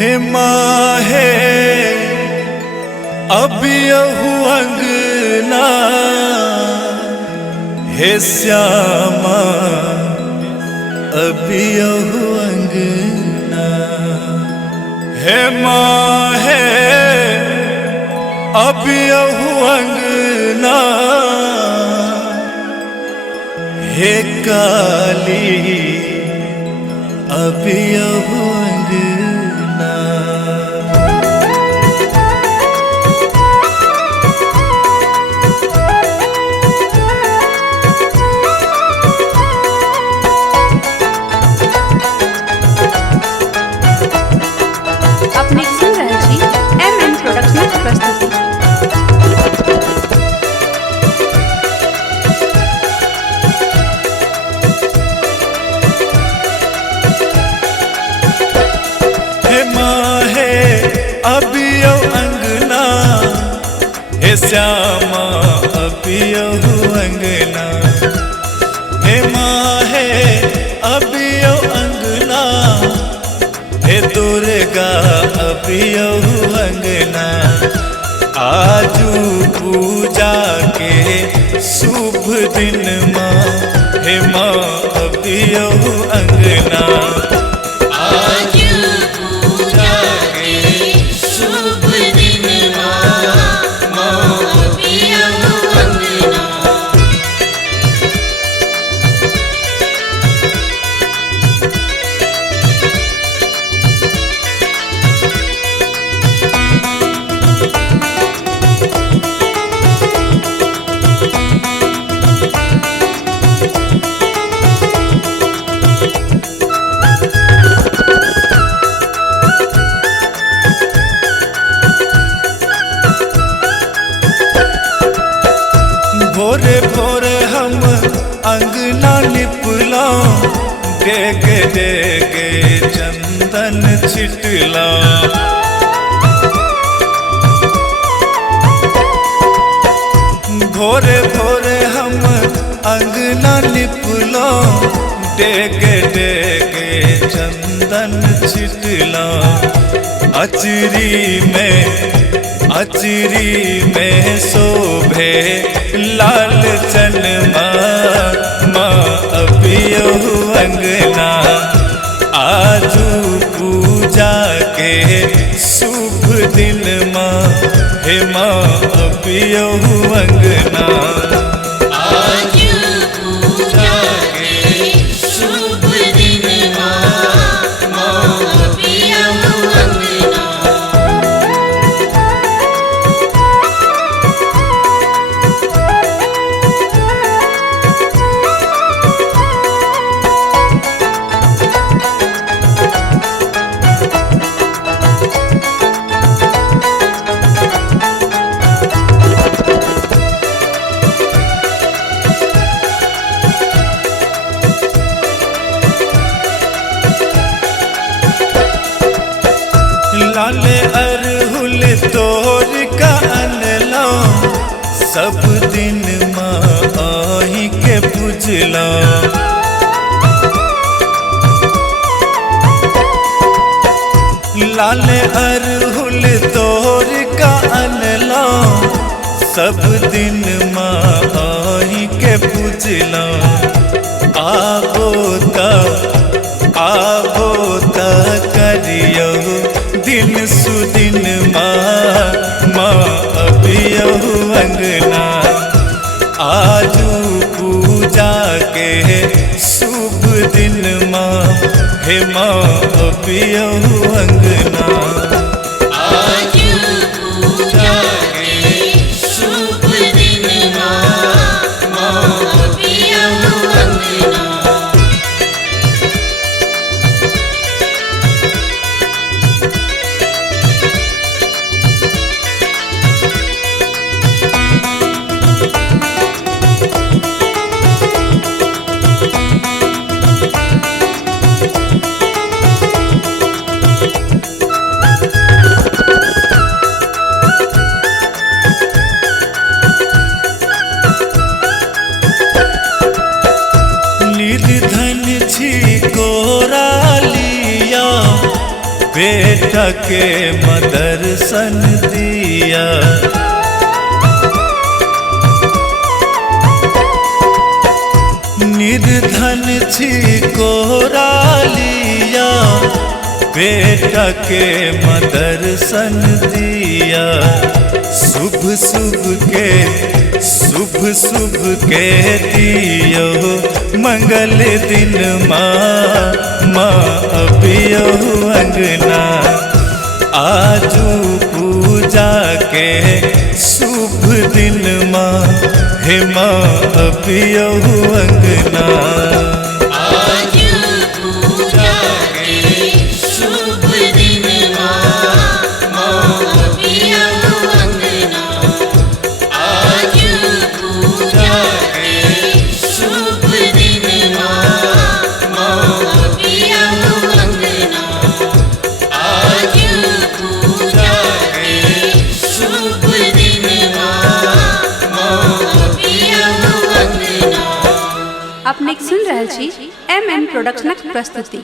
हे माँ है अबियहु अंगना, हे श्यामा अबियहु अंगना। हे माँ है अबियहु अंगना, हे काली अबियहु अंगना। अपने सुन रहे जी MM प्रोडक्शन की प्रस्तुति। हे माँ है अबियहु अंगना, हे श्यामा अबियहु अंगना। हे माँ है अबियहु अंगना, हे दुर्गा अबियहु अंगना। आजू पूजा के शुभ दिन माँ, हे माँ अबियहु अंगना। भोरे भोरे हम अंगना निपला, डेगे डेगे चंदन छिटला। भोरे भोरे हम अंगना निपला, डेगे डेगे चंदन छिटला। अचरी में शोभे लाल चनमा, माँ अबियहु अंगना। आजू पूजा के शुभ दिन माँ, हे माँ अबियहु अंगना। लाले अरहुल तोर का अनला, सब दिन माँ आही के पूजला। लाले अरहुल तोर का अनला, सब दिन माँ आही के पूजला। आबो ता करियहु दिन सुदिन माँ अबियहु अंगना। आजू पूजा के शुभ दिन माँ, हे माँ अबियहु अंगना। बेटा के मदर्शन दिया। निर्धन छी कोरा लिया, बेटा के मदर्शन दिया। शुभ शुभ के दियो मंगल दिन माँ अबियो अंगना। आजू पूजा के शुभ दिन माँ हे माँ अबियो अंगना। अपने सुन रहल छी MM प्रोडक्शनक प्रस्तुति।